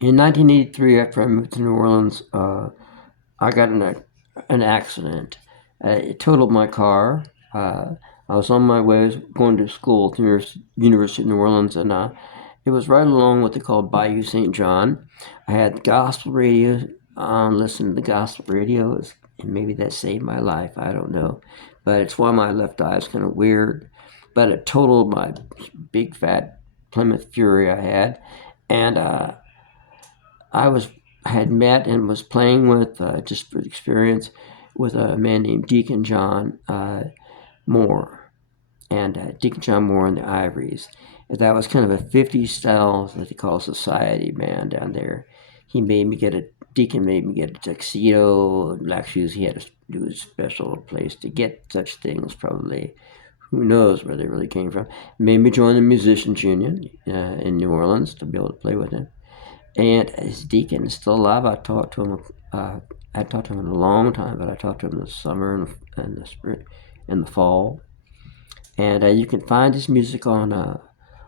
In 1983, after I moved to New Orleans, I got in an accident. It totaled my car. I was on my way going to school at the University of New Orleans, and it was right along what they call Bayou St. John. I had gospel radio on, listening to the gospel radio, and maybe that saved my life. I don't know. But it's why my left eye is kind of weird. But it totaled my big fat Plymouth Fury I had. And I was had met and was playing with, just for the experience, with a man named Deacon John Moore, and Deacon John Moore and the Ivories. That was kind of a 50s style, what they call society band down there. Deacon made me get a tuxedo, black shoes. He had to do a special place to get such things, probably. Who knows where they really came from. Made me join the Musicians Union in New Orleans to be able to play with him. And his deacon is still alive. I talked to him. I talked to him in a long time, but I talked to him in the summer and the spring, and the fall. And you can find his music on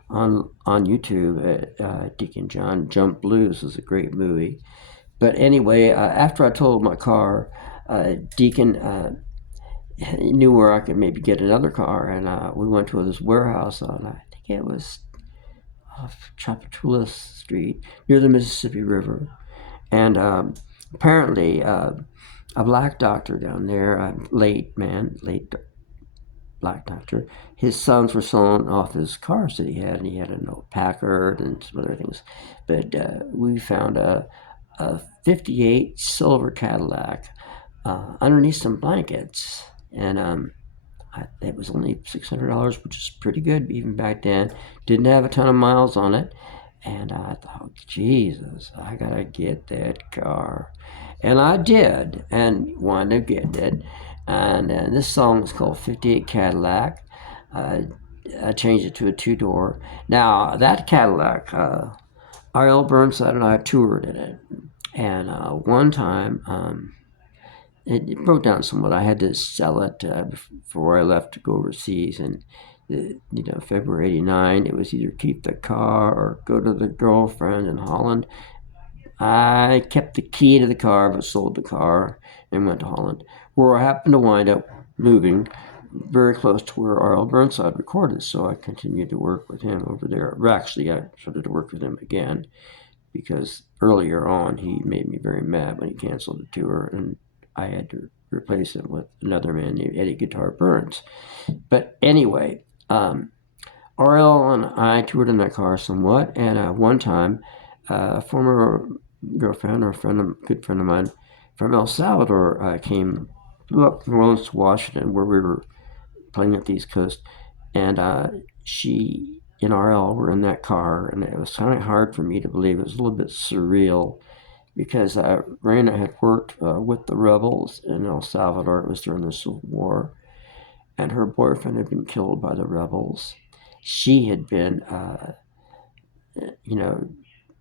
YouTube. Deacon John Jump Blues is a great movie. But anyway, after I totaled my car, Deacon knew where I could maybe get another car, and we went to this warehouse on, I think it was off Chapatoulas Street near the Mississippi River. And apparently, a black doctor down there, late black doctor, his sons were selling off his cars that he had, and he had an old Packard and some other things. But we found a 58 silver Cadillac underneath some blankets. And it was only $600, which is pretty good even back then. Didn't have a ton of miles on it. And I thought, Jesus, I gotta get that car. And I did, and wound up getting it. And this song is called 58 Cadillac. I changed it to a two-door. Now, that Cadillac, R.L. Burnside and I toured in it. And one time, it broke down somewhat. I had to sell it before I left to go overseas. And February '89, it was either keep the car or go to the girlfriend in Holland. I kept the key to the car, but sold the car and went to Holland, where I happened to wind up moving very close to where R.L. Burnside recorded. So I continued to work with him over there. Well, actually, I started to work with him again because earlier on he made me very mad when he canceled the tour, and I had to replace him with another man named Eddie Guitar Burns. But anyway, RL and I toured in that car somewhat, and one time, a former girlfriend or good friend of mine from El Salvador flew up from New Orleans to Washington, where we were playing at the East Coast, and she and RL were in that car, and it was kind of hard for me to believe. It was a little bit surreal because Raina had worked with the rebels in El Salvador. It was during the Civil War, and her boyfriend had been killed by the rebels. She had been,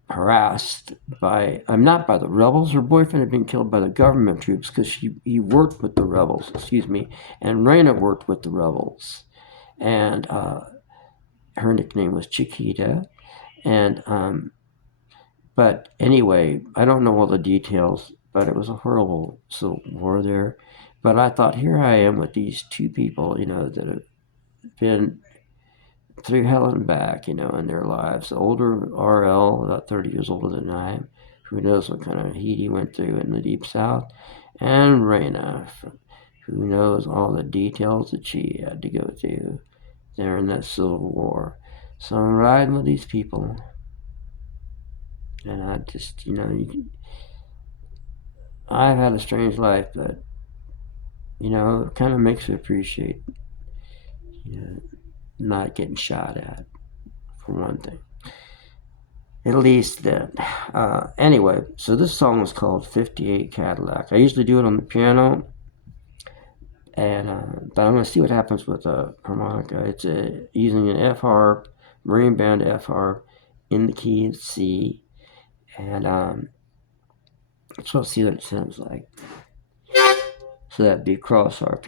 harassed by, not by the rebels. Her boyfriend had been killed by the government troops because he worked with the rebels, and Raina worked with the rebels. And her nickname was Chiquita. And but anyway, I don't know all the details, but it was a horrible civil war there. But I thought, here I am with these two people, that have been through hell and back, in their lives. The older RL, about 30 years older than I am, who knows what kind of heat he went through in the Deep South, and Raina, who knows all the details that she had to go through there in that Civil War. So I'm riding with these people, and I just, I've had a strange life, but, it kind of makes me appreciate, not getting shot at, for one thing. At least then. Anyway, so this song was called 58 Cadillac. I usually do it on the piano, and but I'm going to see what happens with a harmonica. It's using an F harp, Marine Band F harp, in the key of C, and so let's see what it sounds like. So that'd be cross harp,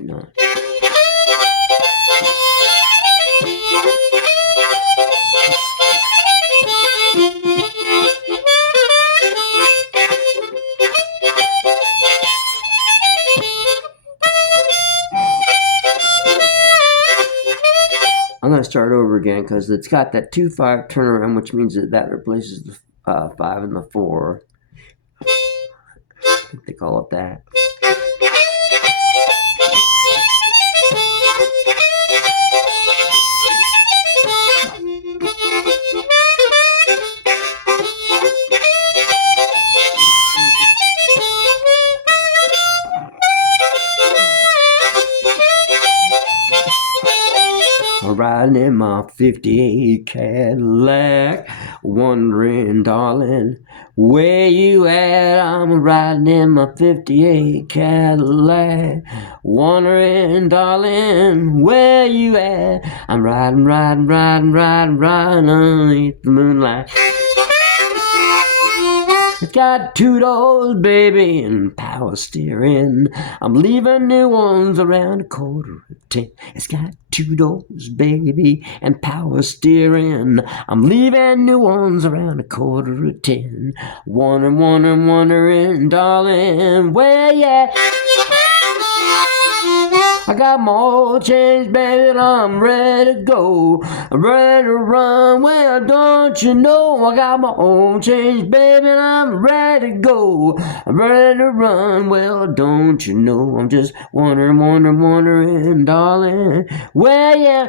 again because it's got that 2-5 turnaround, which means that replaces the 5 and the 4. I think they call it that. Riding in my 58 Cadillac, wondering, darling, where you at? I'm riding in my 58 Cadillac, wondering, darling, where you at? I'm riding underneath the moonlight. It's got 2 doors, baby, and power steering. I'm leaving New Orleans around 9:45. It's got 2 doors, baby, and power steering. I'm leaving New Orleans around 9:45. Wondering, darling, where you at? I got my oil change, baby, and I'm ready to go. I'm ready to run, well, don't you know? I got my oil change, baby, and I'm ready to go. I'm ready to run, well, don't you know? I'm just wondering, darling, where you?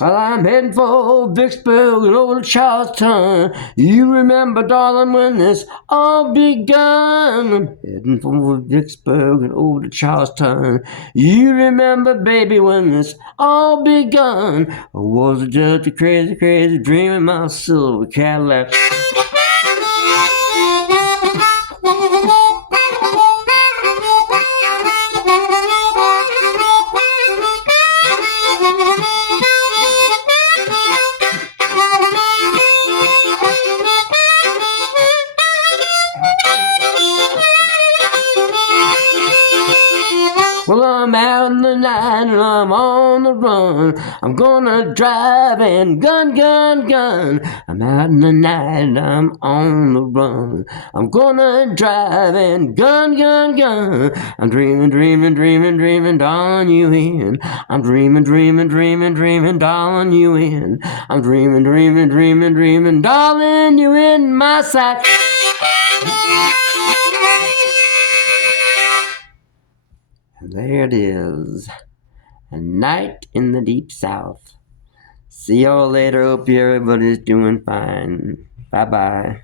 Well, I'm heading for Vicksburg and over to Charleston. You remember, darling, when this all begun? I'm heading for Vicksburg and over to Charleston. You remember, baby, when this all begun? Or was it just a crazy dream in my silver Cadillac? Well, I'm out in the night and I'm on the run. I'm gonna drive and gun. I'm out in the night and I'm on the run. I'm gonna drive and gun. I'm dreaming, darling, you in. I'm dreaming, darling, you in. I'm dreaming, darling, you in my sight. There it is. A night in the deep south. See y'all later. Hope everybody's doing fine. Bye-bye.